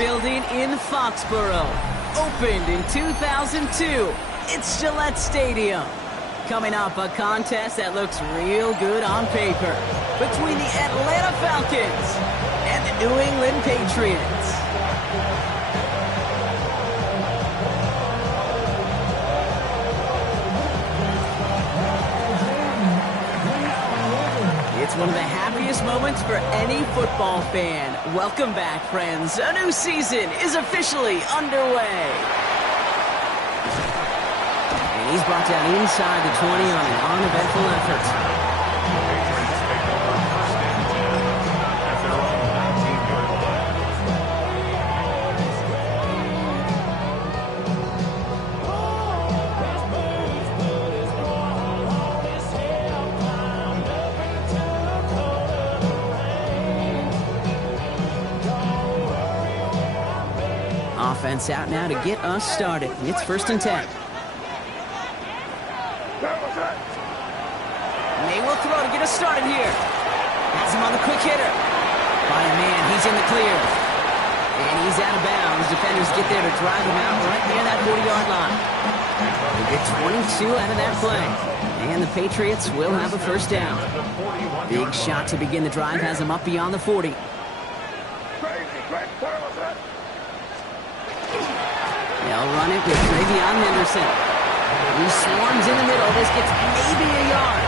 building in Foxborough. Opened in 2002, it's Gillette Stadium. Coming up, a contest that looks real good on paper between the Atlanta Falcons and the New England Patriots. It's one of the happiest moments for any football fan. Welcome back, friends. A new season is officially underway. And he's brought down inside the 20 on an uneventful effort. Offense out now to get us started. It's 1st and 10. May will throw to get us started here. Has him on the quick hitter. By a man, he's in the clear. And he's out of bounds. Defenders get there to drive him out right near that 40-yard line. They get 22 out of that play. And the Patriots will have a 1st down. Big shot to begin the drive has him up beyond the 40. They'll run it with Travion Henderson. He swarms in the middle. This gets maybe a yard.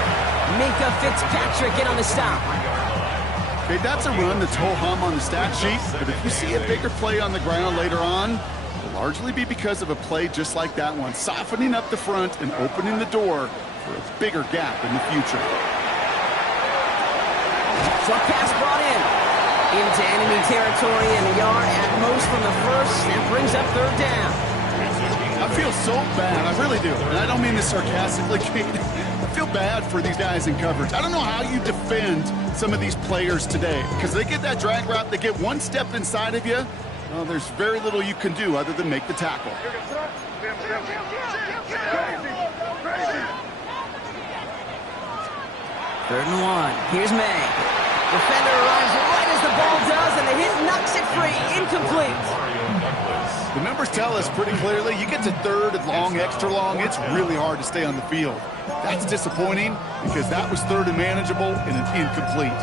Minka Fitzpatrick in on the stop. Okay, that's a run that's ho-hum on the stat sheet, but if you see a bigger play on the ground later on, it'll largely be because of a play just like that one, softening up the front and opening the door for a bigger gap in the future. Short pass brought in. Into enemy territory and a yard at most from the first. That brings up 3rd down. I feel so bad, I really do, and I don't mean this sarcastically, Kate. I feel bad for these guys in coverage. I don't know how you defend some of these players today, because they get that drag route, they get one step inside of you, well, there's very little you can do other than make the tackle. 3rd and 1. Here's May. Defender arrives right as the ball does, and the hit knocks it free. Incomplete. The numbers tell us pretty clearly, you get to 3rd and long, extra long, it's really hard to stay on the field. That's disappointing because that was 3rd and manageable and an incomplete.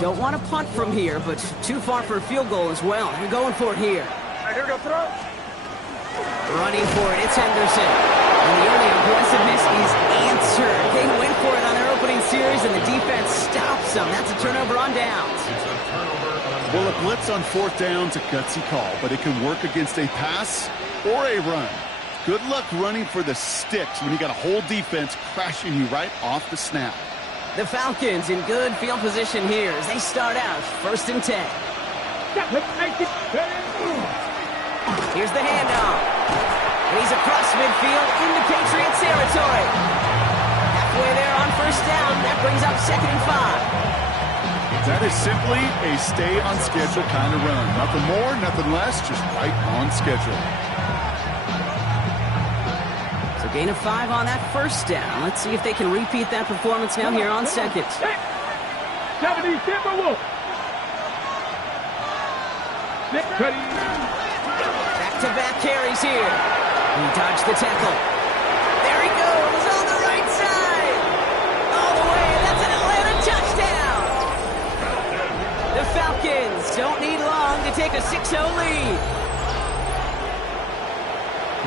Don't want to punt from here, but too far for a field goal as well. You're going for it here. Running for it, it's Henderson. And the early aggressiveness is answered. They went for it on their opening series, and the defense stops them. That's a turnover on downs. Well, a blitz on 4th down's a gutsy call, but it can work against a pass or a run. Good luck running for the sticks when you got a whole defense crashing you right off the snap. The Falcons in good field position here as they start out 1st and 10. Here's the handoff. He's across midfield into Patriots territory. Halfway there on 1st down. That brings up 2nd and 5. That is simply a stay on schedule kind of run. Nothing more, nothing less, just right on schedule. So gain of 5 on that 1st down. Let's see if they can repeat that performance now here on 2nd. Back-to-back carries here. He dodged the tackle. There he goes on the right side. All the way. That's an Atlanta touchdown. The Falcons don't need long to take a 6-0 lead.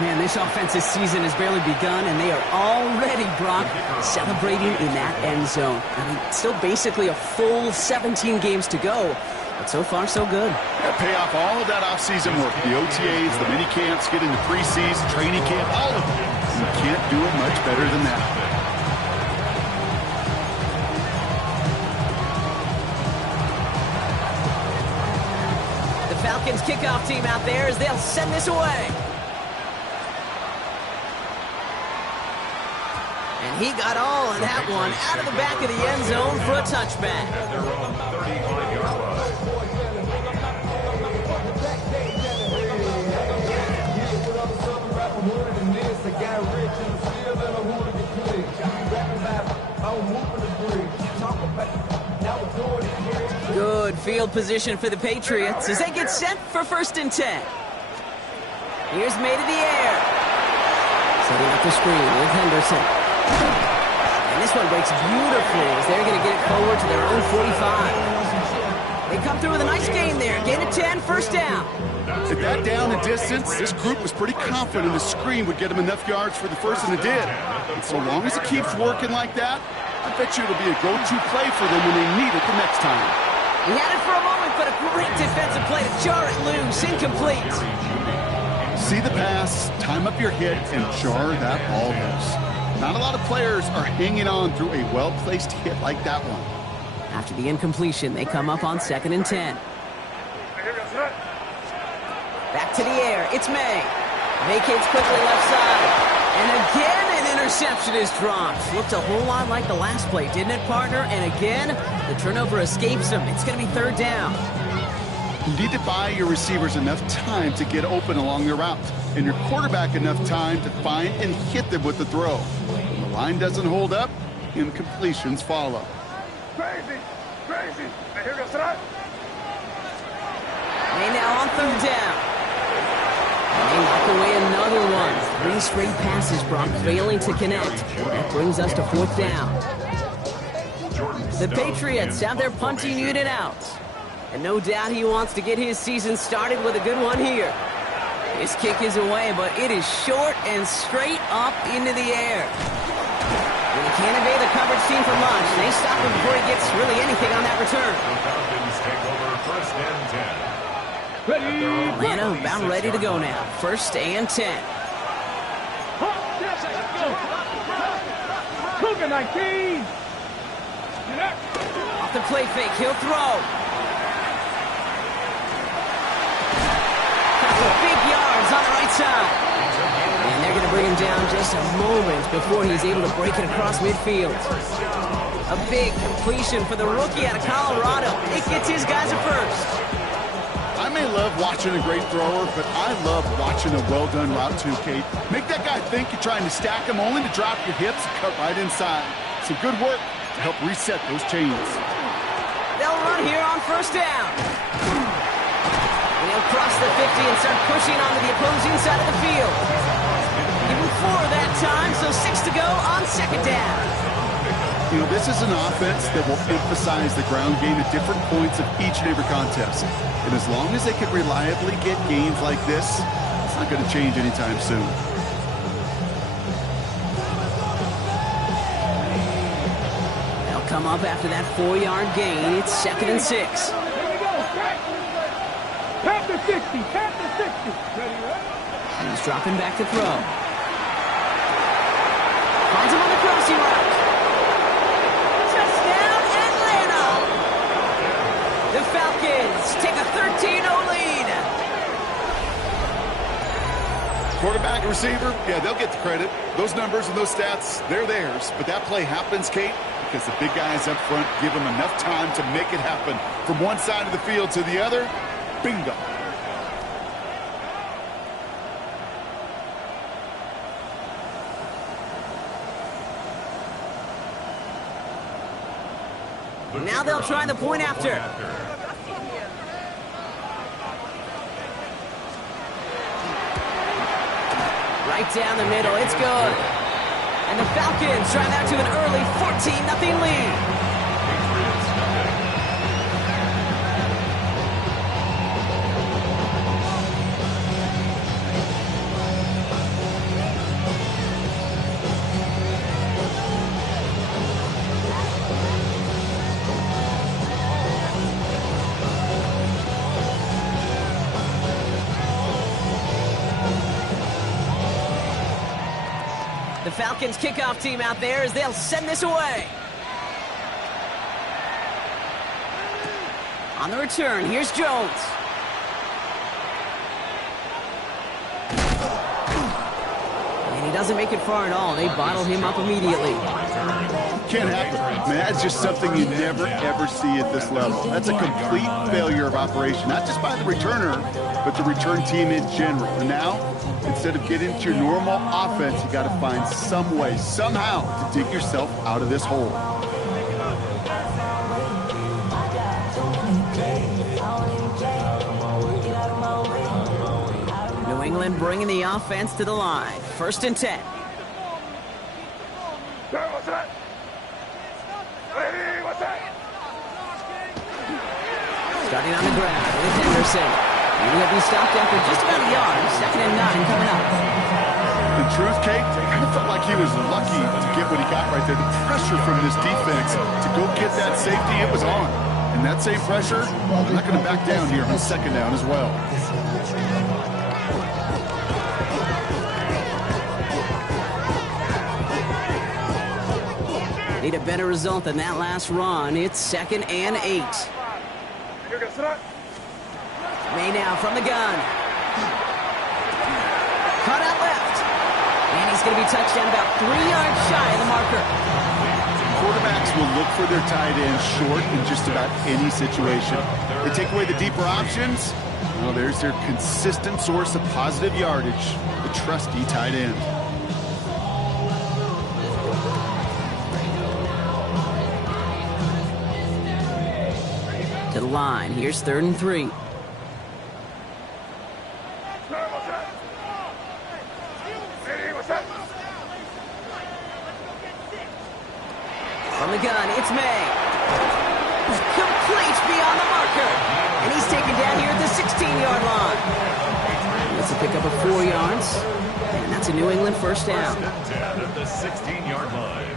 Man, this offensive season has barely begun, and they are already, Brock, celebrating in that end zone. I mean, still basically a full 17 games to go. But so far, so good. That pay off all of that off-season work. The OTAs, the mini camps, get into preseason, training camp, all of it. You can't do it much better than that. The Falcons kickoff team out there as they'll send this away. And he got all of that one out of the back of the end zone for a touchback. field position for the Patriots as they get set for 1st and 10. Here's May to the air. Setting up the screen with Henderson. And this one breaks beautifully as they're going to get it forward to their own 45. They come through with a nice gain there. Gain of 10, 1st down. At that down and distance, this group was pretty confident the screen would get them enough yards for the 1st, and it did. And so long as it keeps working like that, I bet you it'll be a go-to play for them when they need it the next time. He had it for a moment, but a great defensive play to jar it loose. Incomplete. See the pass, time up your hit, and jar that ball loose. Not a lot of players are hanging on through a well-placed hit like that one. After the incompletion, they come up on 2nd and 10. Back to the air. It's May. Vacates quickly left side. And again, an interception is dropped. Looked a whole lot like the last play, didn't it, partner? And again, the turnover escapes him. It's going to be 3rd down. You need to buy your receivers enough time to get open along their route, and your quarterback enough time to find and hit them with the throw. When the line doesn't hold up, incompletions follow. Crazy! Here goes that. May now on 3rd down. They knock away another one. 3 straight passes, Brock failing to connect. That brings us to 4th down. The Patriots have their punting unit out. And no doubt he wants to get his season started with a good one here. His kick is away, but it is short and straight up into the air. When he can't evade the coverage team for much, they stop him before he gets really anything on that return. Falcons take over 1st and 10. Atlanta about ready to go now. 1st and 10. Cougar 19. Off the play fake, he'll throw. Couple big yards on the right side. And they're going to bring him down just a moment before he's able to break it across midfield. A big completion for the rookie out of Colorado. It gets his guys at 1st. I may love watching a great thrower, but I love watching a well-done route too, Kate. Make that guy think you're trying to stack him only to drop your hips and cut right inside. Some good work to help reset those chains. They'll run here on 1st down. They'll cross the 50 and start pushing onto the opposing side of the field. Give him 4 that time, so 6 to go on 2nd down. You know, this is an offense that will emphasize the ground game at different points of each and every contest. And as long as they can reliably get gains like this, it's not going to change anytime soon. They'll come up after that 4-yard gain. It's 2nd and 6. Here we go. Tap the 60. Tap the 60. He's dropping back to throw. Finds him on the crossing route. Touchdown, Atlanta! The Falcons take a 13-0 lead. Quarterback and receiver, yeah, they'll get the credit. Those numbers and those stats, they're theirs. But that play happens, Kate, because the big guys up front give them enough time to make it happen. From one side of the field to the other, bingo. Now they'll try the point after. Right down the middle, it's good. And the Falcons drive out to an early 14-0 lead. The Falcons kickoff team out there as they'll send this away. On the return, here's Jones. And he doesn't make it far at all. They bottle him up immediately. Can't happen. Man, that's just something you never, ever see at this level. That's a complete failure of operation, not just by the returner, but the return team in general. And now, instead of getting to your normal offense, you got to find some way, somehow, to dig yourself out of this hole. run, bringing the offense to the line. 1st and 10. Starting on the ground with Henderson. And he'll be stopped after just about a yard. 2nd and 9 coming up. In truth, Kate, I kind of felt like he was lucky to get what he got right there. The pressure from this defense to go get that safety, it was on. And that same pressure, they're not going to back down here on 2nd down as well. Need a better result than that last run. It's 2nd and 8. May now from the gun. Cut out left. And he's going to be touched down about 3 yards shy of the marker. Quarterbacks will look for their tight end short in just about any situation. They take away the deeper options. Well, there's their consistent source of positive yardage, the trusty tight end. To the line. Here's 3rd and 3. From the gun, it's May. Complete beyond the marker. And he's taken down here at the 16-yard line. That's a pickup of 4 yards. And that's a New England 1st down. 10 at the 16-yard line.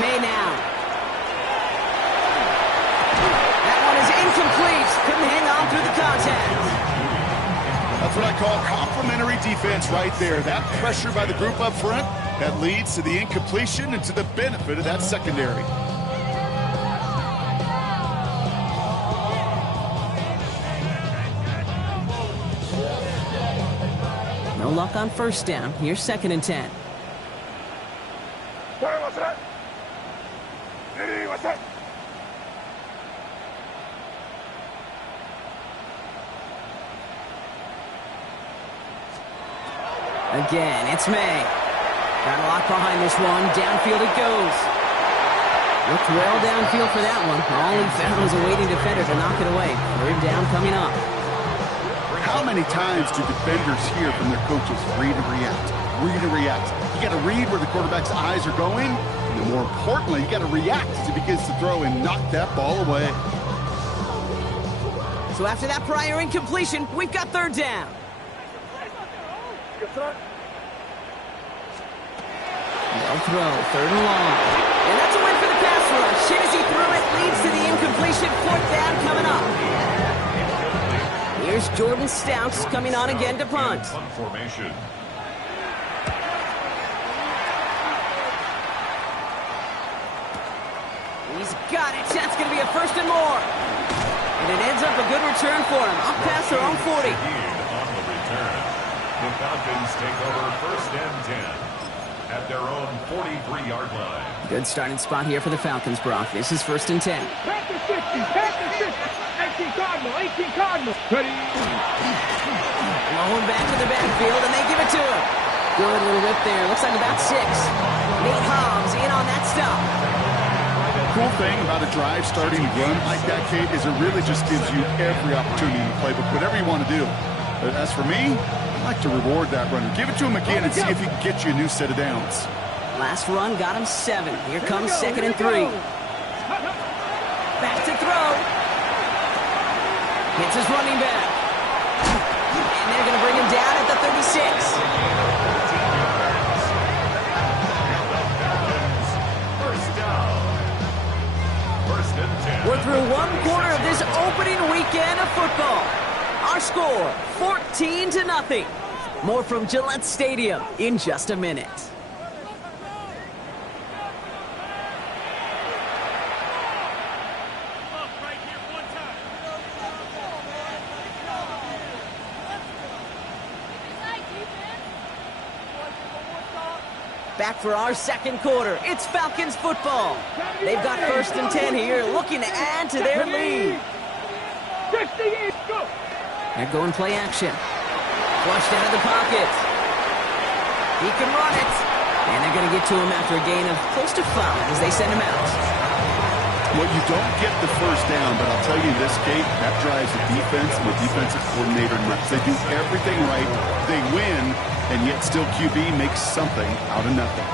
May now. That one is incomplete. Couldn't hang on through the contact. That's what I call complementary defense right there. That pressure by the group up front, that leads to the incompletion and to the benefit of that secondary. No luck on 1st down. Here's 2nd and 10. Again, it's May. Got a lock behind this one. Downfield it goes. Looked well downfield for that one. All he found was a waiting defender to knock it away. 3rd down coming up. How many times do defenders hear from their coaches, read and react, read and react? You got to read where the quarterback's eyes are going, and more importantly, you got to react as he begins to throw and knock that ball away. So after that prior incompletion, we've got 3rd down. No throw, 3rd and long. And that's a win for the pass rush. As he threw it, leads to the incompletion. 4th down coming up. Here's Jordan Stouts coming on again to punt. Formation. He's got it. That's going to be a 1st and more. And it ends up a good return for him. Up past their own 40. On the return. The Falcons take over 1st and 10 at their own 43-yard line. Good starting spot here for the Falcons, Brock. This is 1st and 10. Pass the 60, pass the 60. 18 Cardinal, 18 Cardinal. Ready? Rolling back to the backfield, and they give it to him. Good little whip there. Looks like about 6. Nate Hobbs in on that stop. Cool thing about a drive starting run like that, Kate, is it really just gives you every opportunity to play, but whatever you want to do. But as for me, I like to reward that runner. Give it to him again and see if he can get you a new set of downs. Last run got him 7. Here comes 2nd and 3. Back to throw. Hits his running back. And they're going to bring him down at the 36. We're through 1 quarter of this opening weekend of football. Our score, 14-0. More from Gillette Stadium in just a minute. Back for our 2nd quarter. It's Falcons football. They've got 1st and 10 here, looking to add to their lead. They're going play action. Flushed out of the pocket. He can run it. And they're going to get to him after a gain of close to 5 as they send him out. Well, you don't get the first down, but I'll tell you this, Kate, that drives the defense and the defensive coordinator nuts. They do everything right. They win, and yet still QB makes something out of nothing.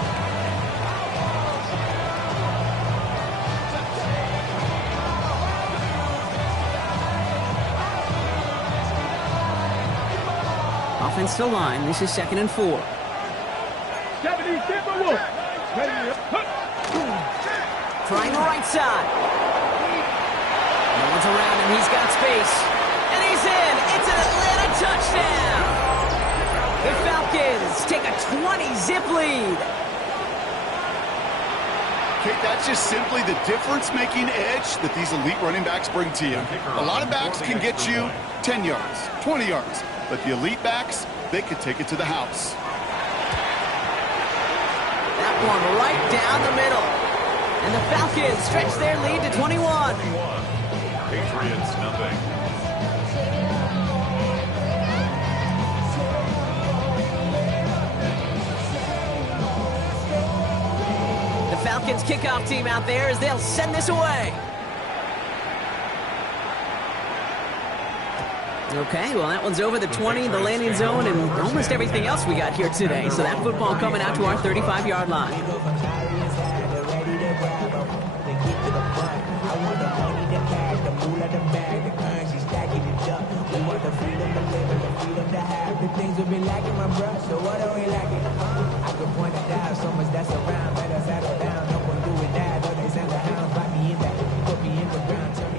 Offensive line. This is 2nd and 4. Trying the right side. No one's around him. He's got space. And he's in. It's an Atlanta touchdown. The Falcons take a 20-zip lead. Kate, that's just simply the difference-making edge that these elite running backs bring to you. A lot of backs can get you 10 yards, 20 yards. But the elite backs, they could take it to the house. That one right down the middle. And the Falcons stretch their lead to 21. Patriots nothing. The Falcons kickoff team out there as they'll send this away. Okay, well, that one's over the 20, the landing zone, and almost everything else we got here today. So that football coming out to our 35-yard line.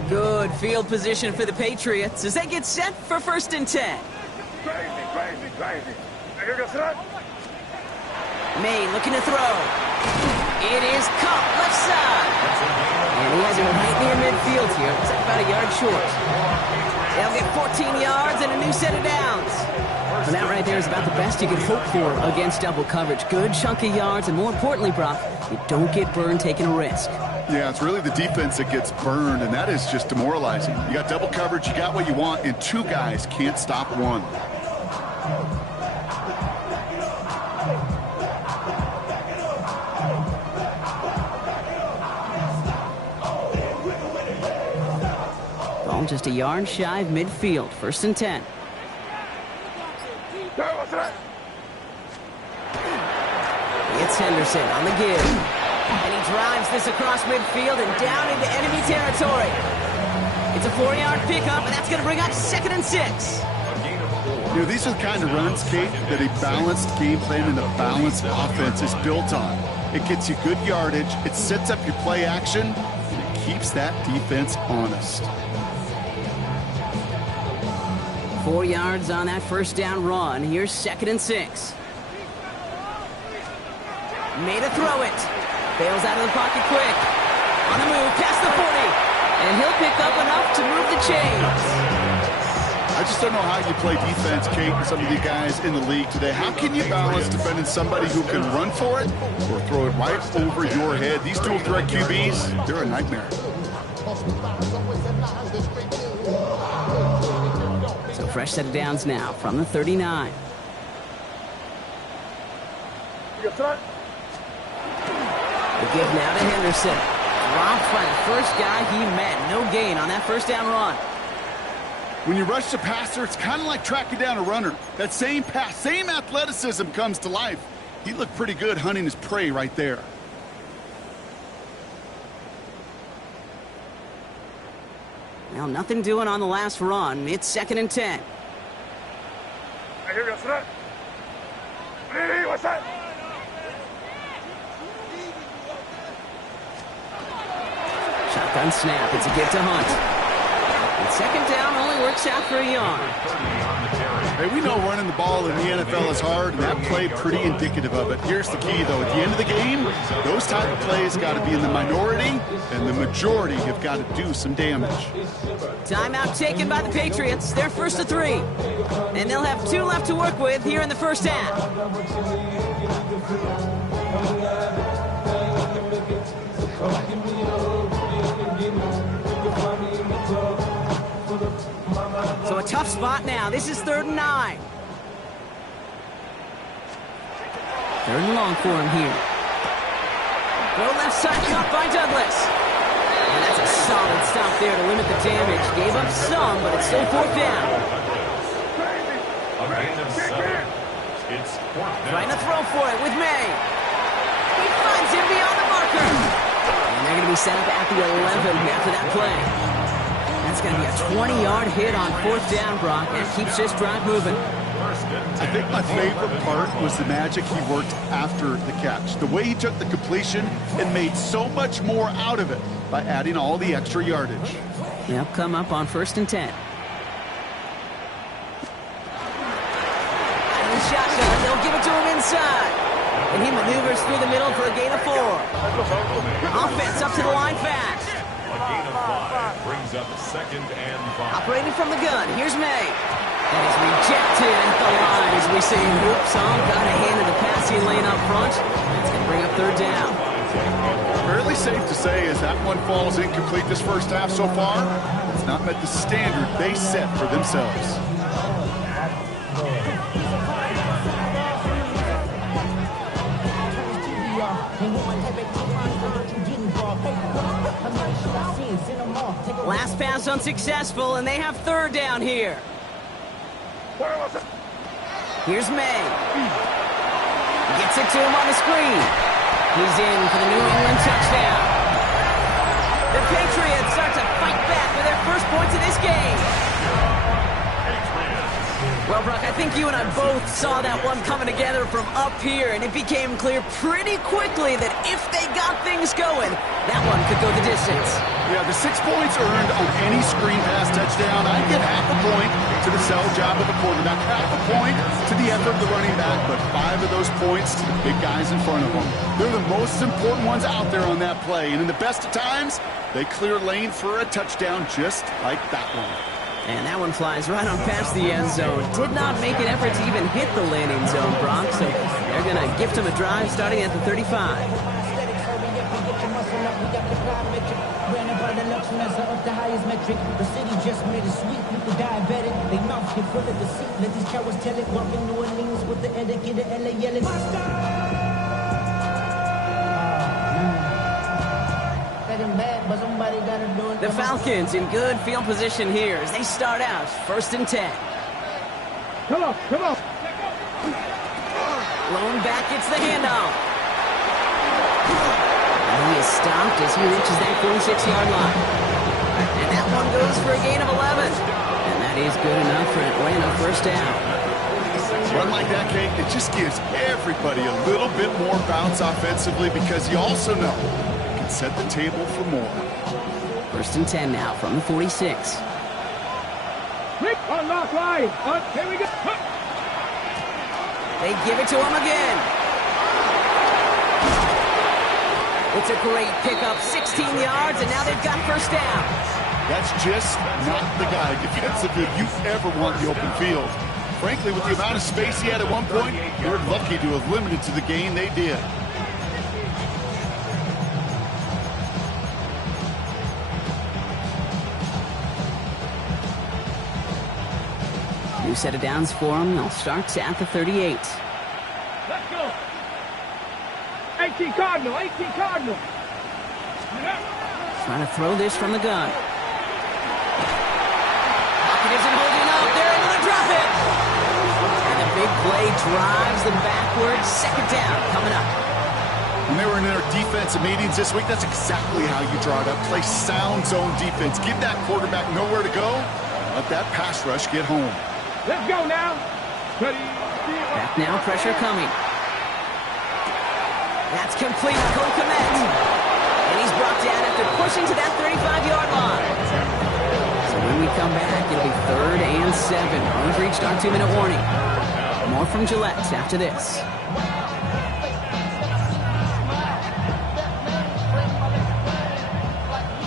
Good field position for the Patriots as they get set for 1st and 10. May looking to throw. It is caught left side. And he has it right near midfield here. It's about a yard short. They'll get 14 yards and a new set of downs. And that right there is about the best you can hope for against double coverage. Good chunk of yards, and more importantly, Brock, you don't get burned taking a risk. Yeah, it's really the defense that gets burned, and that is just demoralizing. You got double coverage, you got what you want, and two guys can't stop one. Ball just a yard shy of midfield. 1st and 10. It's Henderson on the give. And he drives this across midfield and down into enemy territory. It's a 4-yard pickup, and that's going to bring up 2nd and 6. You know, these are the kind of runs, Kate, that a balanced game plan and a balanced offense is built on. It gets you good yardage, it sets up your play action, and it keeps that defense honest. 4 yards on that 1st down run. Here's 2nd and 6. Made a throw it. Bails out of the pocket quick. On the move, past the 40. And he'll pick up enough to move the chains. I just don't know how you play defense, Kate, with some of the guys in the league today. How can you balance defending somebody who can run for it or throw it right over your head? These dual threat QBs, they're a nightmare. So fresh set of downs now from the 39. The give now to Henderson. Dropped by the first guy he met. No gain on that 1st down run. When you rush the passer, it's kind of like tracking down a runner. That same pass, same athleticism comes to life. He looked pretty good hunting his prey right there. Well, nothing doing on the last run. It's 2nd and 10. Shotgun snap. It's a give to Hunt. And 2nd down only works out for a yard. Hey, we know running the ball in the NFL is hard, and that play pretty indicative of it. Here's the key, though. At the end of the game, those type of plays got to be in the minority, and the majority have got to do some damage. Timeout taken by the Patriots. They're 1st to 3. And they'll have 2 left to work with here in the 1st half. So a tough spot now. This is 3rd and 9. 3rd and long for him here. Go left side, caught by Douglas. And That's a solid stop there to limit the damage. Gave up some, but it's still fourth down. A gain of 7. It's fourth down. Trying to throw for it with May. He finds him beyond the marker. And they're going to be set up at the 11 after that play. That's going to be a 20-yard hit on fourth down, Brock. That keeps this drive moving. I think my favorite part was the magic he worked after the catch. The way he took the completion and made so much more out of it by adding all the extra yardage. They'll come up on 1st and 10. And the shotgun, they'll give it to him inside. And he maneuvers through the middle for a gain of 4. Offense up to the line fast. A gain of 5 brings up 2nd and 5. Operating from the gun, here's May. That is rejected at the line as we say, whoops, got a hand in the passing lane up front. That's going to bring up 3rd down. Fairly safe to say as that one falls incomplete this first half so far, it's not met the standard they set for themselves. Last pass unsuccessful, and they have 3rd down here. Here's May. Gets it to him on the screen. He's in for the New England touchdown. The Patriots start to fight back with their first points of this game. Well, Brock, I think you and I both saw that one coming together from up here, and it became clear pretty quickly that if they got things going, that one could go the distance. Yeah, the 6 points earned on any screen pass touchdown, I'd give half a point to the sell job of the quarterback, half a point to the effort of the running back, but 5 of those points to the big guys in front of them. They're the most important ones out there on that play, and in the best of times, they clear lane for a touchdown just like that one. And that one flies right on past the end zone. Did not make an effort to even hit the landing zone, Brock, so they're going to gift him a drive starting at the 35. The highest metric, the city just made it sweet. People diabetic, they mouth get full of deceit. Let these cowards tell it. Walking New Orleans with the etiquette of LA yelling. The Falcons in good field position here as they start out 1st and 10. Come on, come on. Lone back gets the handoff. And he is stopped as he reaches that 46-yard line. And that one goes for a gain of 11. And that is good enough for Atlanta 1st down. Run like that, Kate, it just gives everybody a little bit more bounce offensively because you also know you can set the table for more. 1st and 10 now from the 46. Quick, unlock line. Here we go. They give it to him again. It's a great pickup, 16 yards, and now they've got 1st down. That's just not the guy defensively you ever want in the open field. Frankly, with the amount of space he had at one point, they're lucky to have limited to the gain they did. New set of downs for them. They'll start at the 38. Let's go. 18 Cardinal, 18 Cardinal. Trying to throw this from the gun. Pocket isn't holding up. They're able to drop it. And the big play drives them backwards. 2nd down coming up. When they were in their defensive meetings this week, that's exactly how you draw it up. Play sound zone defense. Give that quarterback nowhere to go. Let that pass rush get home. Let's go now. Ready. Back now, pressure coming. That's complete. Cole Kmet. And he's brought down after pushing to that 35-yard line. So when we come back, it'll be 3rd and 7. We've reached our 2-minute warning. More from Gillette after this.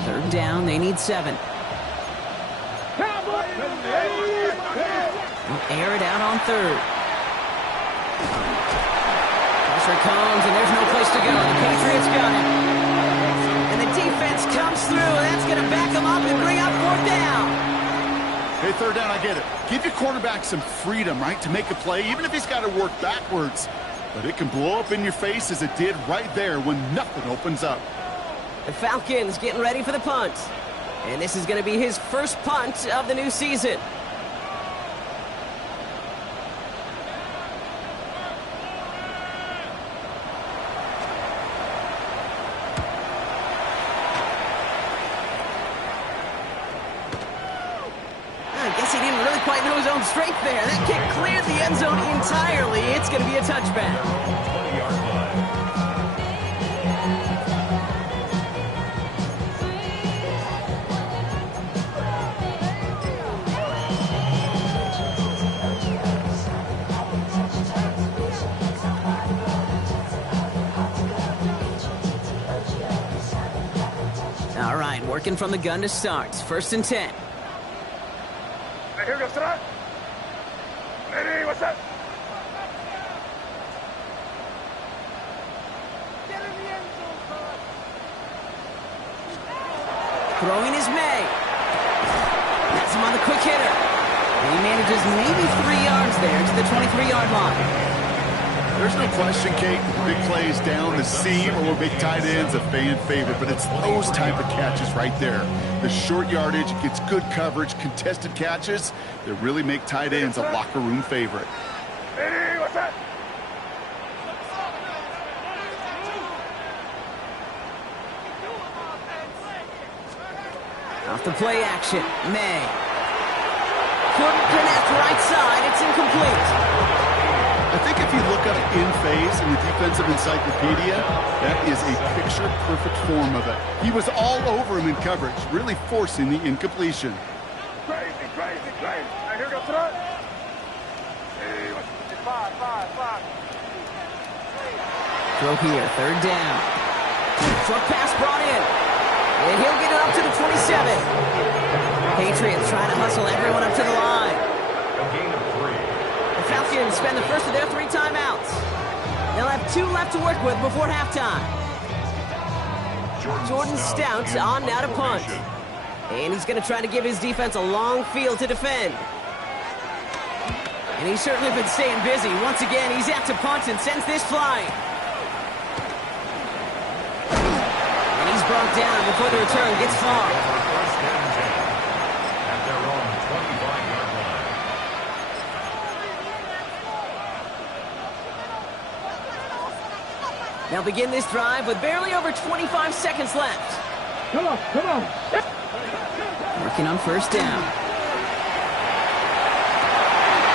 Third down, they need 7. They'll air it out on 3rd. Pressure comes, and there's no place to go. The Patriots got it. And the defense comes through, and that's going to back them up and bring up 4th down. Hey, 3rd down, I get it. Give your quarterback some freedom, right, to make a play, even if he's got to work backwards. But it can blow up in your face as it did right there when nothing opens up. The Falcons getting ready for the punt. And this is going to be his first punt of the new season. I guess he didn't really quite know his own strength there. That kick cleared the end zone entirely. It's going to be a touchback. 20-yard line. All right, working from the gun to start. First and 10. Here goes tonight. Ready, what's up? Get in the end zone, son. Throwing is May. That's him on the quick hitter. And he manages maybe 3 yards there to the 23-yard line. There's no question, Kate, big plays down the seam or big tight ends a fan favorite, but it's those type of catches right there. The short yardage, gets good coverage, contested catches that really make tight ends a locker room favorite. Ready, what's up? Off the play action, May. Couldn't connect right side, it's incomplete. I think if you look up in phase in the defensive encyclopedia, that is a picture-perfect form of it. He was all over him in coverage, really forcing the incompletion. Crazy, crazy, crazy. Here goes tonight. Hey, what's up? Five. Throw here, third down. Short pass brought in. And he'll get it up to the 27. Patriots trying to hustle everyone up to the line. A gain of 3. The Falcons spend the first of their 3 timeouts. They'll have 2 left to work with before halftime. Jordan Stout on now to punt. And he's going to try to give his defense a long field to defend. And he's certainly been staying busy. Once again, he's out to punt and sends this flying. And he's brought down before the return gets far. First and 10 at their own 25-yard line. They'll begin this drive with barely over 25 seconds left. Come on. Working on first down.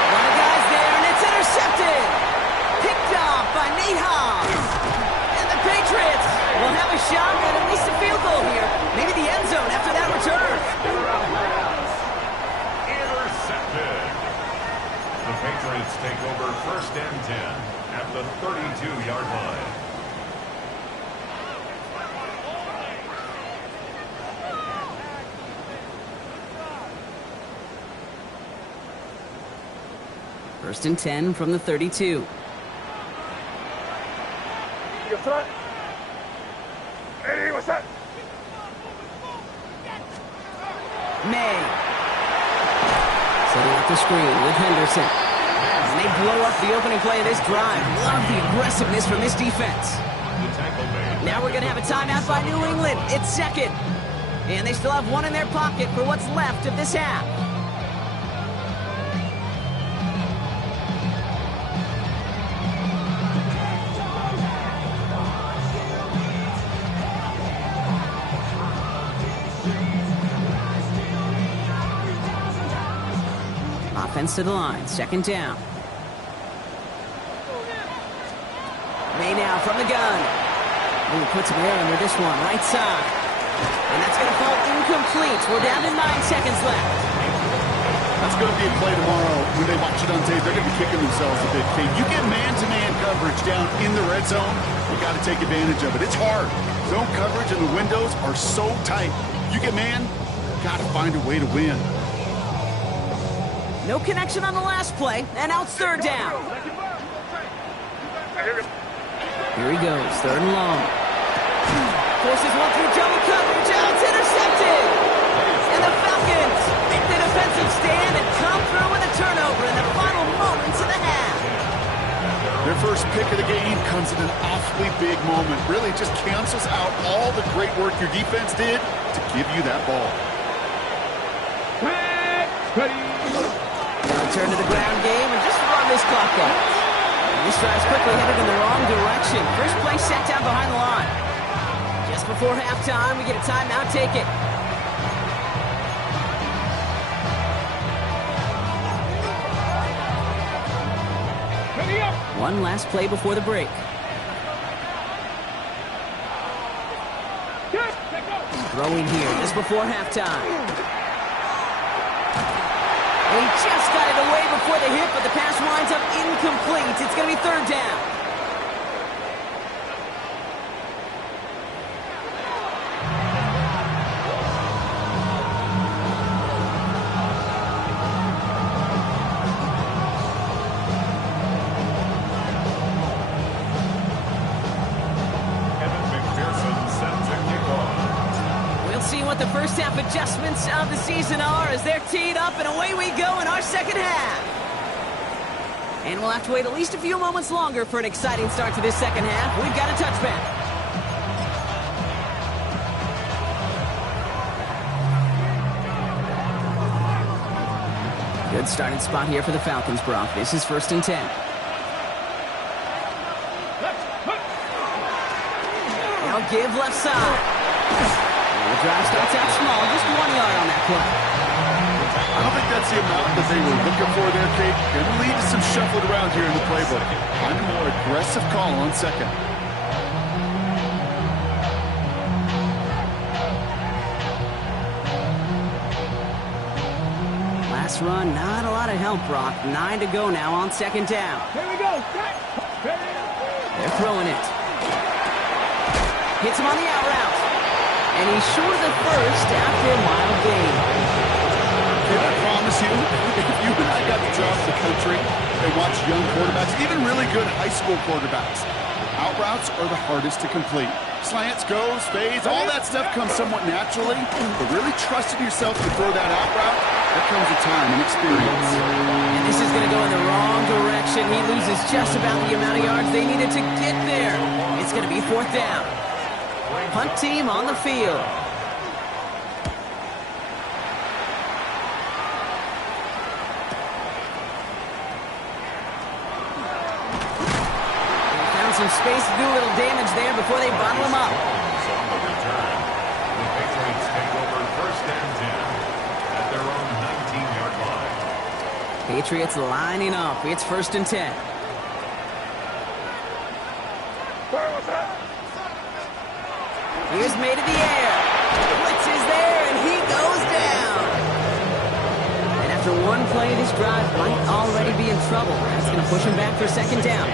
One of the guys there, and it's intercepted. Picked off by Nate Hobbs. And the Patriots will have a shot at least a field goal here. Maybe the end zone after that return. Intercepted. The Patriots take over first and 10 at the 32-yard line. First and 10 from the 32. Here goes tonight. Ready, what's up? May. Setting up the screen with Henderson. And they blow up the opening play of this drive. Love the aggressiveness from this defense. The tackle made. Now we're going to have a timeout by New England. It's second. And they still have 1 in their pocket for what's left of this half. Offense to the line, second down. May now from the gun. Ooh, puts him there under this one, right side. And that's going to fall incomplete. We're down to 9 seconds left. That's going to be a play tomorrow. When they watch it on tape, they're going to be kicking themselves a bit. Kate, you get man-to-man coverage down in the red zone, you got to take advantage of it. It's hard. Zone coverage and the windows are so tight. You get man, got to find a way to win. No connection on the last play, and now it's third down. Here he goes, third and long. Forces one through double coverage, and it's intercepted! And the Falcons make the defensive stand and come through with a turnover in the final moments of the half. Their first first pick of the game comes at an awfully big moment. Really just cancels out all the great work your defense did to give you that ball. Return to the ground game and just run this clock out. This drive's quickly headed in the wrong direction. First play set down behind the line. Just before halftime, we get a timeout. Take it. One last play before the break. Throwing here just before halftime. He just got it away before the hit, but the pass winds up incomplete. It's going to be third down. The first half adjustments of the season are as they're teed up, and away we go in our second half. And we'll have to wait at least a few moments longer for an exciting start to this second half. We've got a touchback. Good starting spot here for the Falcons, Brock. This is 1st and 10. Now give left side. The drive starts out small, just 1 yard on that play. I don't think that's the amount that they were looking for there, Kate. Going to lead to some shuffled around here in the playbook. Find a more aggressive call on second. Last run, not a lot of help, Brock. 9 to go now on second down. Here we go. They're throwing it. Hits him on the out route. And he's short of the first after a mild gain. Can I promise you, if you and I got to travel the country and watch young quarterbacks, even really good high school quarterbacks, out routes are the hardest to complete. Slants, goes, fades, all that stuff comes somewhat naturally, but really trusting yourself to throw that out route, that comes with time and experience. And this is going to go in the wrong direction. He loses just about the amount of yards they needed to get there. It's going to be fourth down. Punt team on the field. They found some space to do a little damage there before they bottle him up. On the return, the Patriots take over 1st and 10 at their own 19-yard line. Patriots lining up. It's 1st and 10. Here's made in the air. Blitz is there, and he goes down. And after one play, this drive might already be in trouble. That's going to push him back for second down.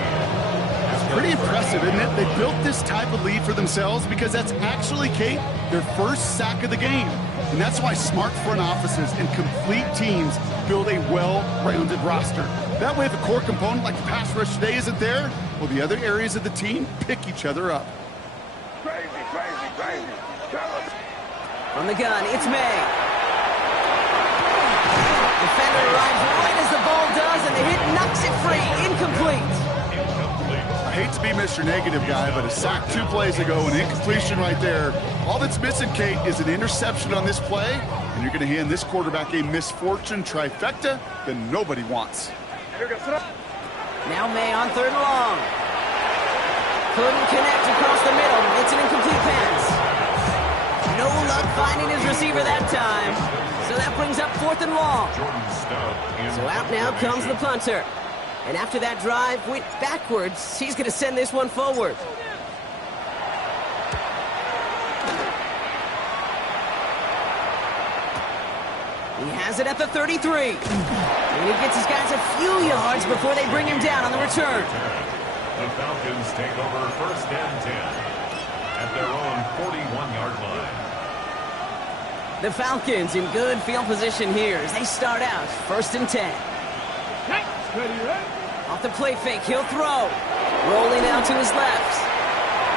It's pretty impressive, isn't it? They built this type of lead for themselves because that's actually, Kate, their first sack of the game. And that's why smart front offices and complete teams build a well-rounded roster. That way, if a core component like the pass rush today isn't there, well, the other areas of the team pick each other up. Crazy. From the gun, it's May. Defender arrives right as the ball does, and the hit knocks it free. Incomplete. I hate to be Mr. Negative guy, but a sack 2 plays ago, an incompletion right there. All that's missing, Kate, is an interception on this play, and you're going to hand this quarterback a misfortune trifecta that nobody wants. Now May on 3rd and long. Couldn't connect across the middle. It's an incomplete pass. No luck finding his receiver that time. So that brings up 4th and long. So out now comes the punter. And after that drive went backwards, he's going to send this one forward. He has it at the 33. And he gets his guys a few yards before they bring him down on the return. The Falcons take over 1st and 10 at their own 41-yard line. The Falcons in good field position here as they start out 1st and 10. Off the play fake, he'll throw. Rolling out to his left.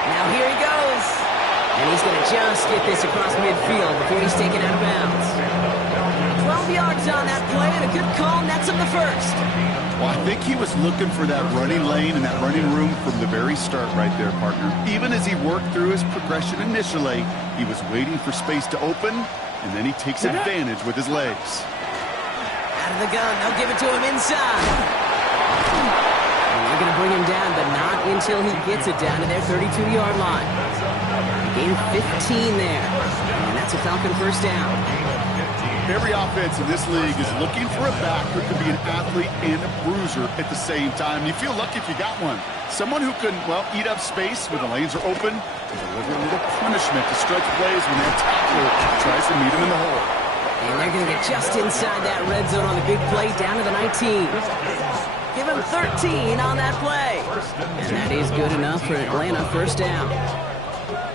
Now here he goes. And he's going to just get this across midfield before he's taken out of bounds. 12 yards on that play and a good call nets him the first. Why think he was looking for that running lane and that running room from the very start right there, partner. Even as he worked through his progression initially, he was waiting for space to open, and then he takes advantage with his legs. Out of the gun, they'll give it to him inside. And they're going to bring him down, but not until he gets it down to their 32-yard line. Gain 15 there, and that's a Falcon first down. Every offense in this league is looking for a back who can be an athlete and a bruiser at the same time. You feel lucky if you got one. Someone who can, well, eat up space when the lanes are open and deliver a little punishment to stretch plays when that tackler tries to meet him in the hole. And they're going to get just inside that red zone on the big play down to the 19. Give him 13 on that play. And that is good enough for Atlanta first down.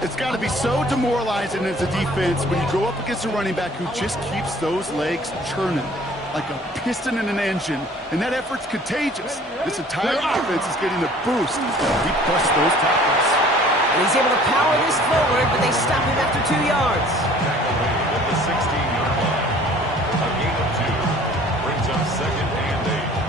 It's got to be so demoralizing as a defense when you go up against a running back who just keeps those legs churning like a piston in an engine, and that effort's contagious. This entire offense is getting a boost as he busts those tackles. And he's able to power this forward, but they stop him after 2 yards. At the 16-yard line. A gain of 2 brings up 2nd and 8.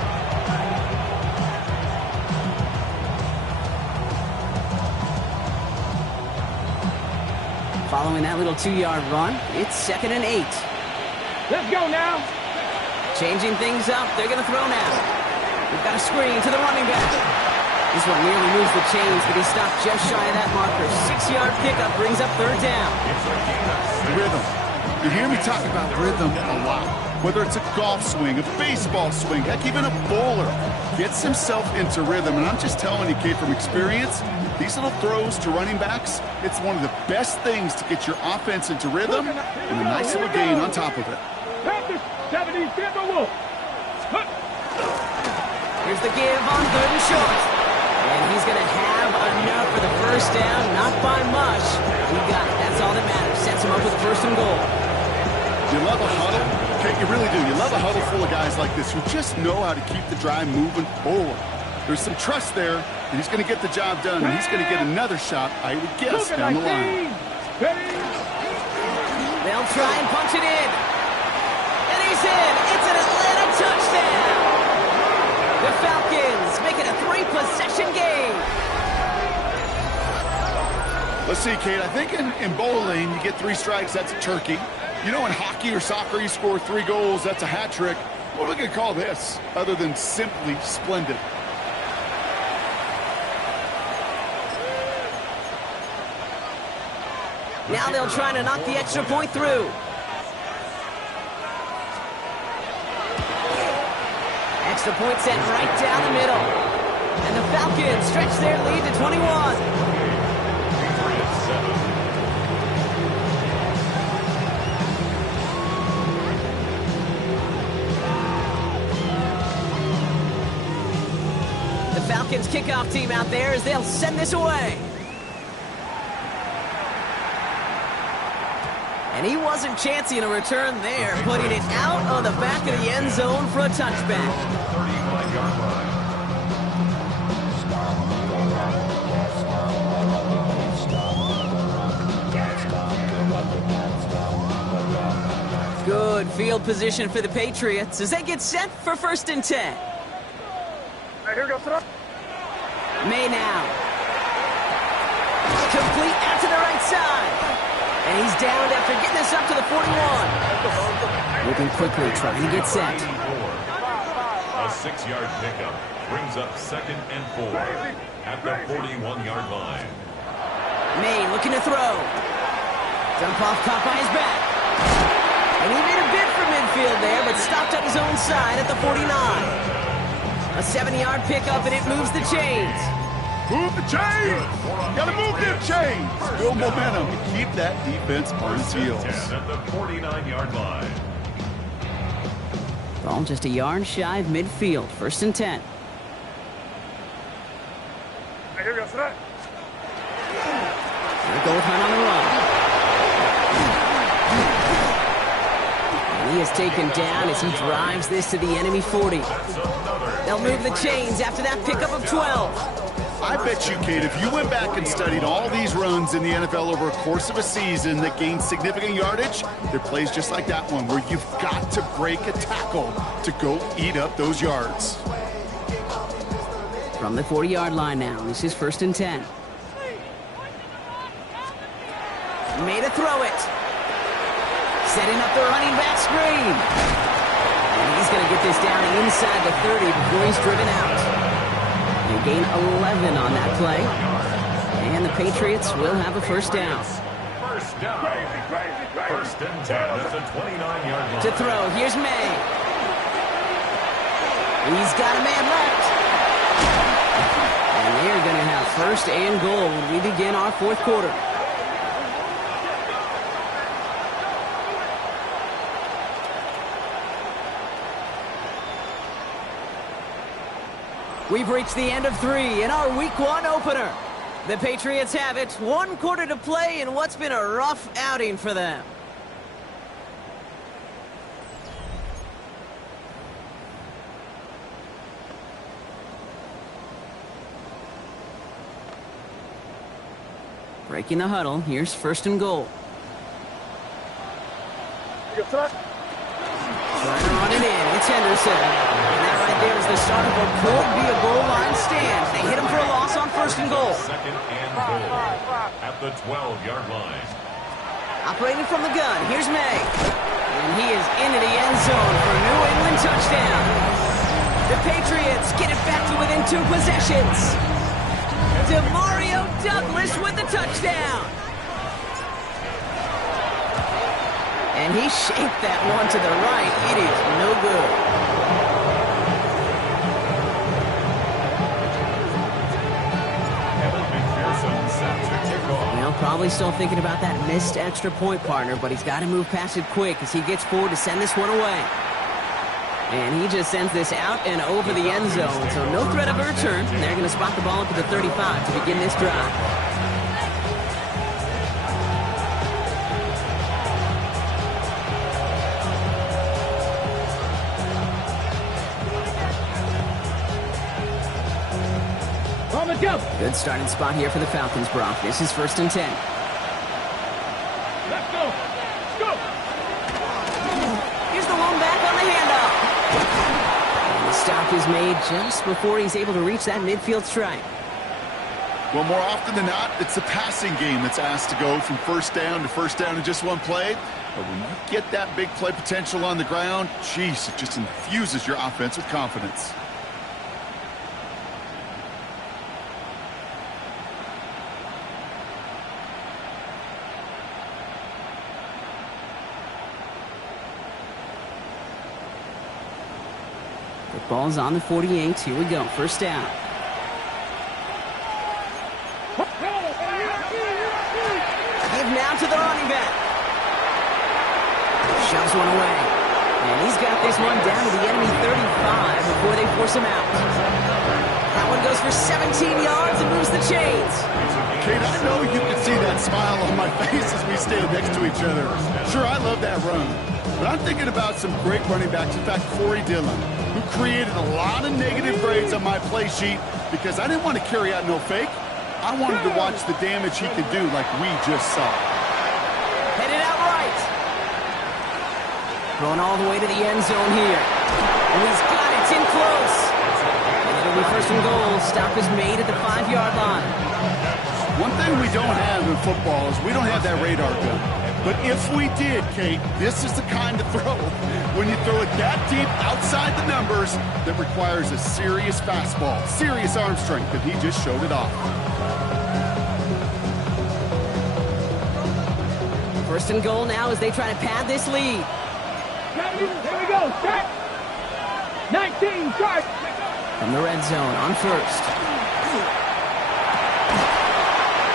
Following that little 2-yard run, it's 2nd and 8. Let's go now. Changing things up, they're going to throw now. We've got a screen to the running back. This one nearly moves the chains, but he stopped just shy of that marker. 6-yard pickup brings up 3rd down. Rhythm. You hear me talk about rhythm a lot. Whether it's a golf swing, a baseball swing, heck, even a bowler gets himself into rhythm. And I'm just telling you, kid, from experience, these little throws to running backs, it's one of the best things to get your offense into rhythm and a nice little gain on top of it. Here's the give on 3rd and short. And he's going to have enough for the first down, not by much. He got it. That's all that matters. Sets him up with 1st and goal. You love a huddle? Okay, you really do. You love a huddle full of guys like this who just know how to keep the drive moving forward. There's some trust there, and he's going to get the job done, and he's going to get another shot, I would guess, down the line. They'll try and punch it in. And he's in. It's an Atlanta touchdown. The Falcons make it a 3-possession game. Let's see, Kate. I think in bowling, you get 3 strikes, that's a turkey. You know, in hockey or soccer, you score 3 goals, that's a hat trick. What are we going to call this other than simply splendid? Now they'll try to knock the extra point through. Extra point set right down the middle. And the Falcons stretch their lead to 21. The Falcons kickoff team out there as they'll send this away. And he wasn't chancing a return there, putting it out on the back of the end zone for a touchback. 35-yard line. Good field position for the Patriots as they get set for 1st and 10. Here goes it. May now. Complete out to the right side. And he's down after getting this up to the 41. Moving quickly, trying to get set. A 6-yard pickup brings up 2nd and 4 at the 41-yard line. May looking to throw. Dump off caught by his back. And he made a bid for midfield there, but stopped up his own side at the 49. A 7-yard pickup, and it moves the chains. Move the chains! Gotta move them chains! Build momentum. Keep that defense on its heels. At the 49-yard line. Ball just a yard shy of midfield. 1st and 10. Here goes it. They'll go with Hunt on the run. And he is taken down as he drives this to the enemy 40. They'll move the chains after that pickup of 12. I bet you, Kate, if you went back and studied all these runs in the NFL over a course of a season that gained significant yardage, there are plays just like that one where you've got to break a tackle to go eat up those yards. From the 40-yard line now. This is 1st and 10. Made a throw it. Setting up the running back screen. And he's going to get this down inside the 30 before he's driven out. They gain 11 on that play. And the Patriots will have a first down. First down. 1st and 10 at the 29-yard line. To throw, here's May. He's got a man left. And they're going to have 1st and goal when we begin our 4th quarter. We've reached the end of 3 in our Week 1 opener. The Patriots have it. 1 quarter to play in what's been a rough outing for them. Breaking the huddle. Here's 1st and goal. Trying to run it in. It's Henderson. And that right there is the start of what could be a goal line stand. They hit him for a loss on 1st and goal. 2nd and goal at the 12-yard line. Operating from the gun. Here's May. And he is into the end zone for a New England touchdown. The Patriots get it back to within 2 possessions. DeMario Douglas with the touchdown. And he shaped that one to the right. It is no good. Well, probably still thinking about that missed extra point, partner, but he's got to move past it quick as he gets forward to send this one away. And he just sends this out and over the end zone, so no threat of a return. And they're going to spot the ball up at the 35 to begin this drive. Good starting spot here for the Falcons, Brock. This is 1st and 10. Let's go. Go. Here's the lone back on the handoff. And the stop is made just before he's able to reach that midfield strike. Well, more often than not, it's the passing game that's asked to go from 1st down to 1st down in just 1 play. But when you get that big play potential on the ground, geez, it just infuses your offense with confidence. Ball's on the 48. Here we go. 1st down. Give now to the running back. Shoves one away. And he's got this one down to the enemy 35 before they force him out. That one goes for 17 yards and moves the chains. Kate, I know you can see that smile on my face as we stand next to each other. Sure, I love that run. But I'm thinking about some great running backs. In fact, Corey Dillon, who created a lot of negative grades on my play sheet because I didn't want to carry out no fake. I wanted to watch the damage he could do like we just saw. Headed out right. Going all the way to the end zone here. And he's got it. It's in close. And it'll be 1st and goal. Stop is made at the 5-yard line. One thing we don't have in football is we don't have that radar gun. But if we did, Kate, this is the kind of throw when you throw it that deep outside the numbers that requires a serious fastball, serious arm strength, and he just showed it off. 1st and goal now as they try to pad this lead. Here we go. Start. 19, start. From the red zone on 1st.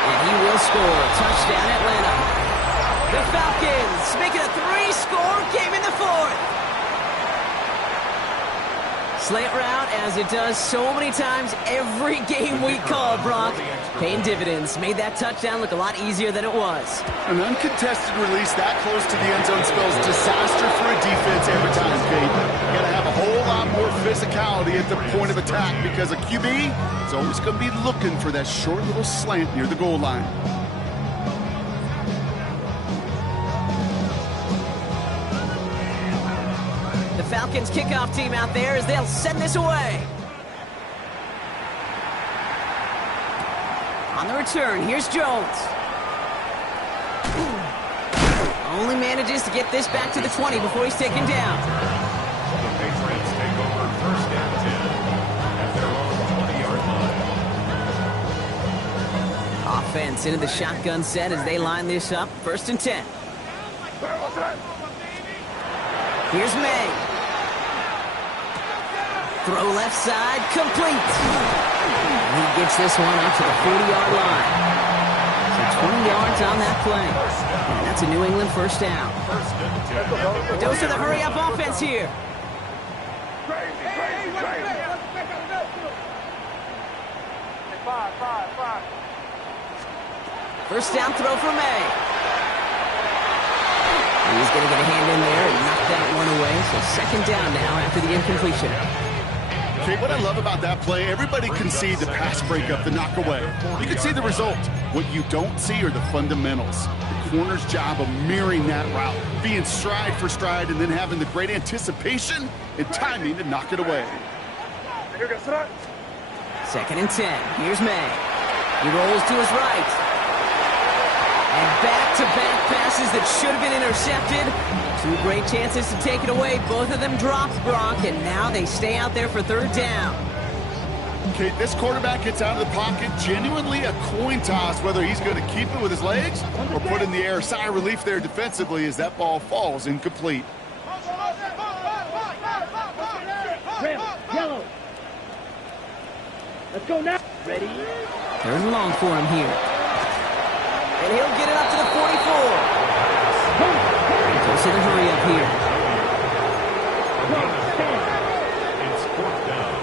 And he will score. Touchdown, Atlanta. The Falcons making a 3-score game in the 4th. Slant route, as it does so many times every game we call, Brock. Paying dividends. Made that touchdown look a lot easier than it was. An uncontested release that close to the end zone spells disaster for a defense every time, Kate. You got to have a whole lot more physicality at the point of attack because a QB is always going to be looking for that short little slant near the goal line. The Falcons kickoff team out there as they'll send this away. On the return, here's Jones. Only manages to get this back to the 20 before he's taken down. The Patriots take over first and 10 at their own 20-yard line. Offense into the shotgun set as they line this up. First and 10. Here's May. Throw left side, complete. He gets this one up to the 40-yard line. So 20 yards on that play. And that's a New England first down. Dose of the hurry-up offense here. First down throw for May. He's going to get a hand in there and knock that one away. So second down now after the incompletion. Okay, what I love about that play, everybody can see the pass breakup, the knock away. You can see the result. What you don't see are the fundamentals. The corner's job of mirroring that route, being stride for stride, and then having the great anticipation and timing to knock it away. Second and 10. Here's May. He rolls to his right. And back-to-back passes that should have been intercepted. Two great chances to take it away. Both of them dropped, Brock, and now they stay out there for third down. Okay, this quarterback gets out of the pocket, genuinely a coin toss, whether he's going to keep it with his legs or put it in the air. Sigh of relief there defensively as that ball falls incomplete. Rim, yellow. Let's go now. Ready? Third and long for him here. And he'll get it up to the 44. Don't see the hurry up here. It's fourth down.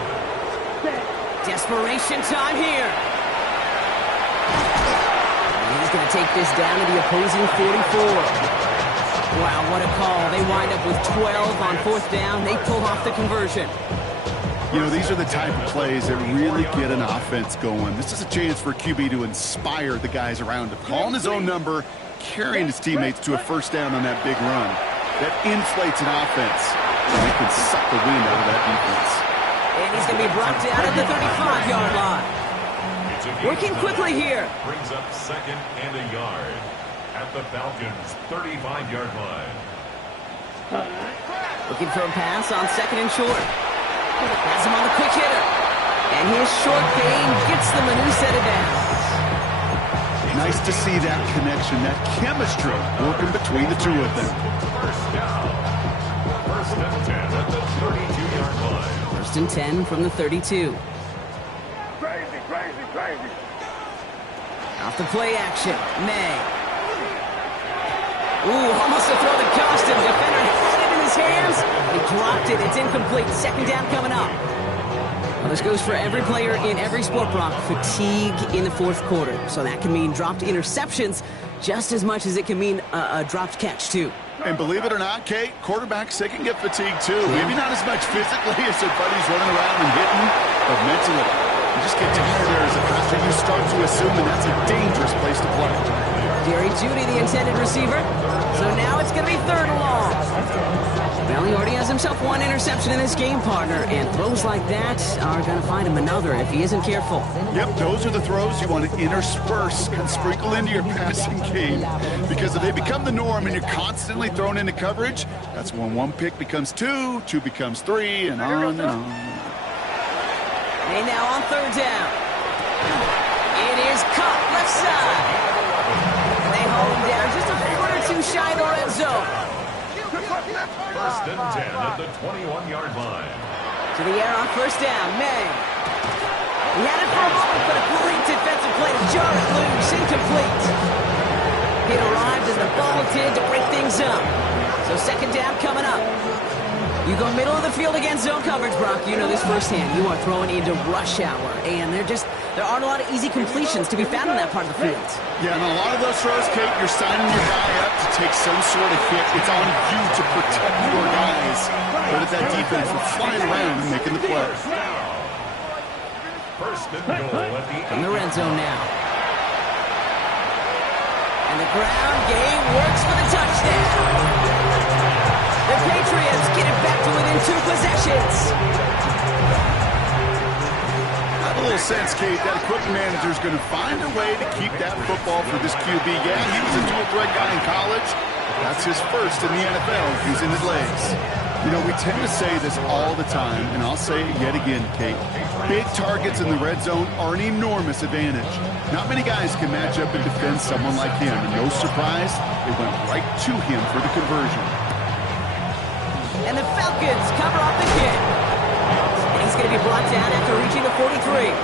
Desperation time here. And he's going to take this down to the opposing 44. Wow, what a call. They wind up with 12 on fourth down. They pull off the conversion. You know, these are the type of plays that really get an offense going. This is a chance for QB to inspire the guys around him. Calling his own number, carrying his teammates to a first down on that big run. That inflates an offense. And they can suck the wind out of that defense. And he's going to be brought down at the 35-yard line. Working quickly here. Brings up second and a yard at the Falcons' 35-yard line. Looking for a pass on second and short. Has him on the quick hitter. And his short game gets them a new set of downs. Nice to see that connection, that chemistry working between the two of them. First down. First and 10 at the 32-yard line. First and 10 from the 32. Crazy. Off the play action. May. Ooh, almost a throw that cost him. Defender had it in his hands. He dropped it. It's incomplete. Second down coming up. Well, this goes for every player in every sport, Brock. Fatigue in the fourth quarter. So that can mean dropped interceptions just as much as it can mean a dropped catch, too. And believe it or not, Kate, quarterbacks, they can get fatigued, too. Maybe not as much physically as their buddies running around and hitting, but mentally. You just get tired there as a passer. You start to assume that that's a dangerous place to play. Jerry Jeudy, the intended receiver. So now it's going to be third and long. Well, he already has himself one interception in this game, partner, and throws like that are going to find him another if he isn't careful. Yep, those are the throws you want to intersperse and sprinkle into your passing game. Because if they become the norm and you're constantly thrown into coverage, that's when one pick becomes two becomes three, and on and on. They now on third down. It is caught left side. They hold him down just a foot or two shy of the red zone. First and 10 at the 21-yard line. To the air on first down, May. He had it for a moment, but a great defensive play to jar it loose, incomplete. It arrived as the ball did to break things up. So second down coming up. You go middle of the field against zone coverage, Brock. You know this firsthand. You are throwing into rush hour, and there aren't a lot of easy completions to be found in that part of the field. Yeah, and a lot of those throws, Kate, you're signing your guy up to take some sort of hit. It's on you to protect your guys. But at that defense, we're flying around and making the play. First and goal at the in the red zone now. And the ground game works for the touchdown. The Patriots get it back to within two possessions. I total sense, Kate. That equipment manager's going to find a way to keep that football for this QB. Yeah, he was a dual-threat guy in college. That's his first in the NFL, using his legs. You know, we tend to say this all the time, and I'll say it yet again, Kate. Big targets in the red zone are an enormous advantage. Not many guys can match up and defend someone like him. And no surprise, they went right to him for the conversion. And the Falcons cover off the kick. And he's going to be brought down after reaching the 43.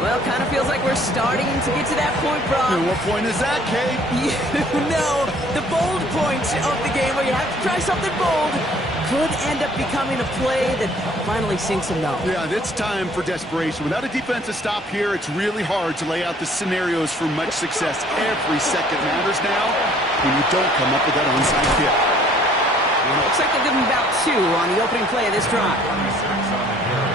Well, kind of feels like we're starting to get to that point, Brock. And what point is that, Kate? You know, the bold point of the game where you have to try something bold could end up becoming a play that finally sinks him though. Yeah, it's time for desperation. Without a defensive stop here, it's really hard to lay out the scenarios for much success. Every second matters now when you don't come up with that onside kick. And it looks like they'll give him about 2 on the opening play of this drive.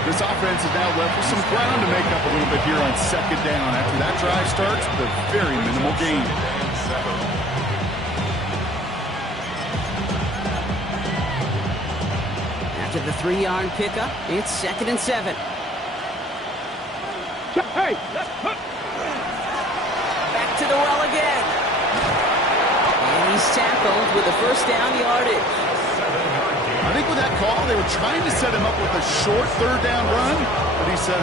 This offense is now left with some ground to make up a little bit here on second down. After that drive starts with a very minimal gain. After the 3-yard pickup, it's 2nd and 7. Hey! Back to the well again. And he's tackled with a first down yardage. I think with that call, they were trying to set him up with a short third down run, but he said,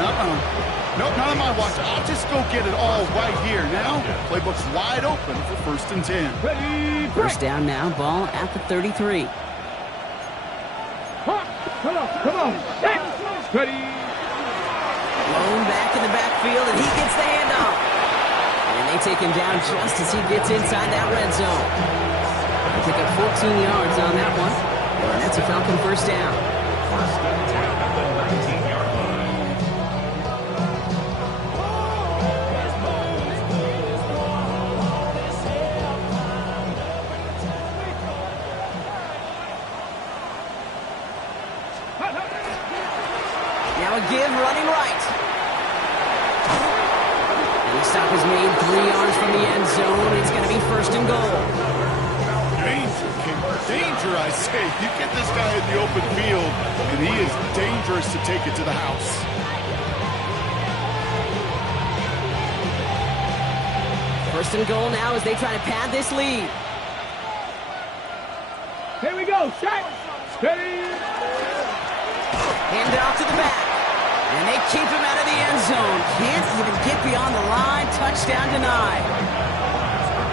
nope, not on my watch. I'll just go get it all right here. Now, playbook's wide open for 1st and 10. Ready, First down now, ball at the 33. Come on. Ready. Blown back in the backfield, and he gets the handoff. And they take him down just as he gets inside that red zone. They pick up 14 yards on that one. And that's a Falcon first down. First and 10 at the 19-yard line. Now a give running right. And the stop is made 3 yards from the end zone. It's going to be 1st and goal. Danger, I say. You get this guy in the open field, and he is dangerous to take it to the house. First and goal now as they try to pad this lead. Here we go. Set. Ready. Hand it off to the back. And they keep him out of the end zone. Can't even get beyond the line. Touchdown denied.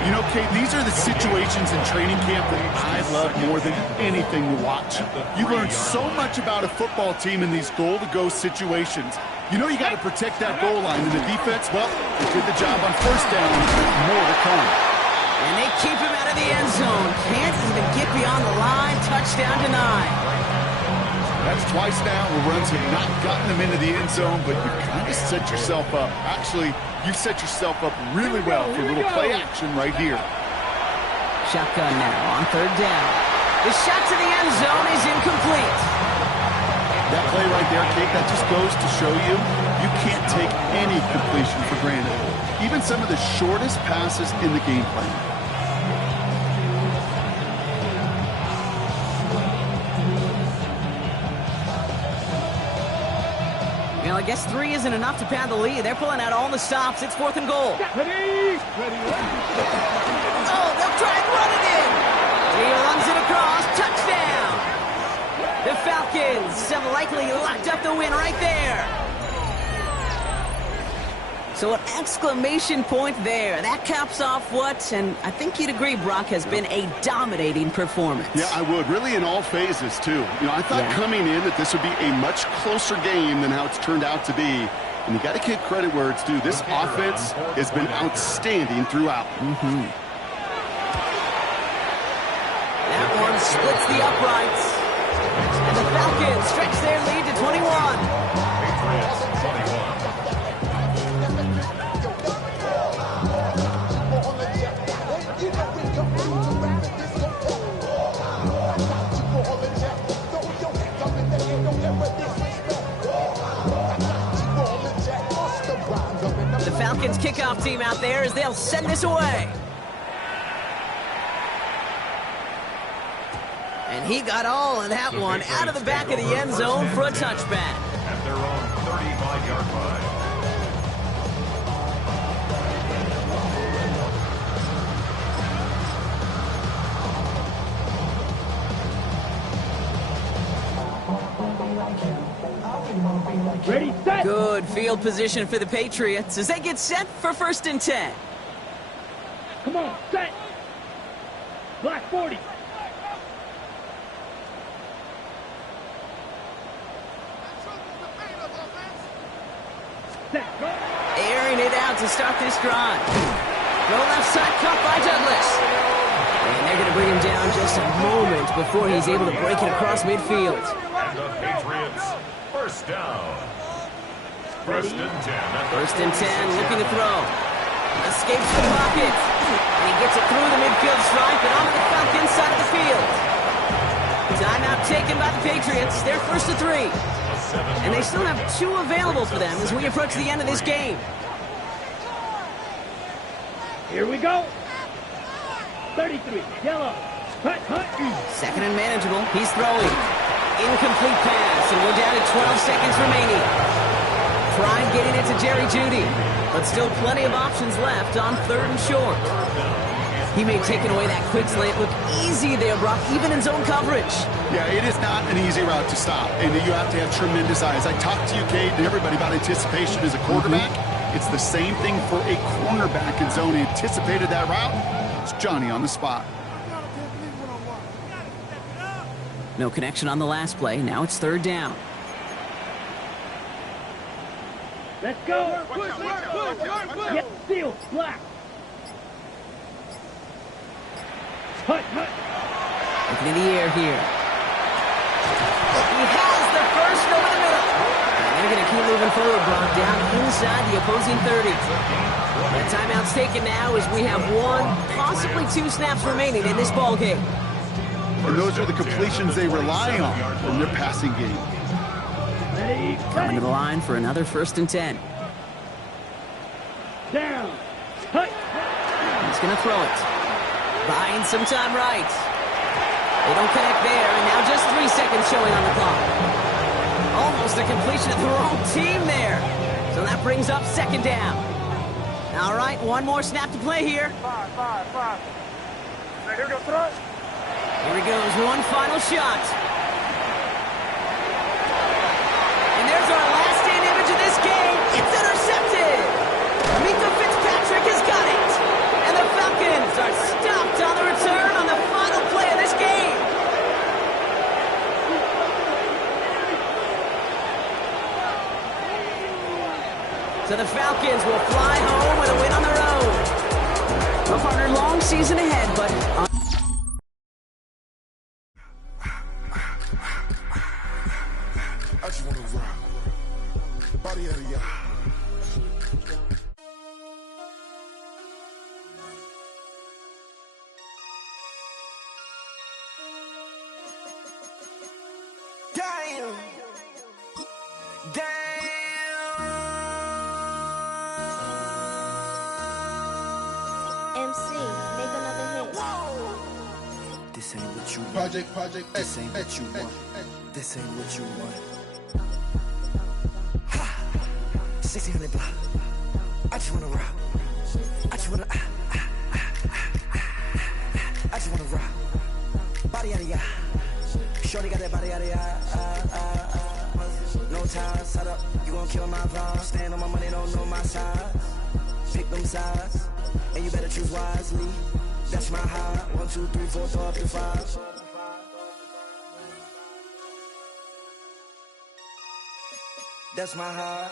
You know, Kate, these are the situations in training camp that I love more than anything to watch. You learn so much about a football team in these goal-to-go situations. You know you got to protect that goal line, and the defense, well, they did the job on first down. More to come. And they keep him out of the end zone. Can't even get beyond the line. Touchdown denied. That's twice now where runs have not gotten them into the end zone, but you kind of set yourself up. Actually, you set yourself up really well for a little play action right here. Shotgun now on 3rd down. The shot to the end zone is incomplete. That play right there, Kate, that just goes to show you, you can't take any completion for granted. Even some of the shortest passes in the game plan. Well, I guess 3 isn't enough to pad the lead. They're pulling out all the stops. It's 4th and goal. Ready. Oh, they'll try and run it in. He runs it across. Touchdown. The Falcons have likely locked up the win right there. So an exclamation point there. That caps off what, and I think you'd agree, Brock, has been a dominating performance. Yeah, I would. Really in all phases, too. You know, I thought coming in that this would be a much closer game than how it's turned out to be. And you got to give credit where it's due. This offense has been outstanding throughout. That one splits the uprights. And the Falcons stretch their lead to 21. Patriots 21. The Falcons kickoff team out there as they'll send this away. And he got all of that one out of the back of the end zone for a touchback. At their own 35-yard line. Ready, set. Good field position for the Patriots as they get set for 1st and 10. Come on, set. Black 40. Set, go. Airing it out to start this drive. Go left side, caught by Douglas. And they're going to bring him down just a moment before he's able to break it across midfield. And the Patriots, first down. 1st and 10. 1st and 10, looking to throw. Escapes the pocket. And he gets it through the midfield stripe and onto the Falcons side of the field. Timeout taken by the Patriots. They're 1st to 3. And they still have 2 available for them as we approach the end of this game. Here we go. 33, yellow. Hut, hut. 2nd and manageable. He's throwing. Incomplete pass, and we're down to 12 seconds remaining. Tried getting it to Jerry Jeudy, but still plenty of options left on 3rd and short. He may have taken away that quick slant. Look easy there, Brock, even in zone coverage. Yeah, it is not an easy route to stop, and you have to have tremendous eyes. I talked to you, Cade, and everybody about anticipation as a quarterback. It's the same thing for a cornerback in zone. He anticipated that route. It's Johnny on the spot. No connection on the last play. Now it's 3rd down. Let's go. Get steal, black. Hut, hut. Looking in the air here. He has the first over the middle. And they're going to keep moving forward, Brock, down inside the opposing 30. That timeout's taken now as we have 1, possibly 2 snaps remaining in this ball game. And those are the completions they rely on in their passing game. Ready, Coming to the set. line for another 1st and 10. Down. Hut. He's going to throw it. Buying some time right. They don't connect there, and now just 3 seconds showing on the clock. Almost a completion of the wrong team there. So that brings up 2nd down. All right, 1 more snap to play here. 5. Right, here we go, throw it. Here he goes, 1 final shot. And there's our last stand image of this game. It's intercepted. Mika Fitzpatrick has got it. And the Falcons are stopped on the return on the final play of this game. So the Falcons will fly home with a win on the road. A harder, long season ahead, but... I just wanna rock. Body out of y'all. Damn. MC, make another hit. This ain't what you want. Project, This ain't what you want. This ain't what you want. 1600 block. I just wanna rock. I just wanna. I just wanna rock. Body out of ya. Shorty got that body out of ya. No time, set up. You gon' kill my vibe. Stand on my money, don't know my size. Pick them sides, and you better choose wisely. That's my high. 1, 2, 3, 4, throw up to 5. That's my high.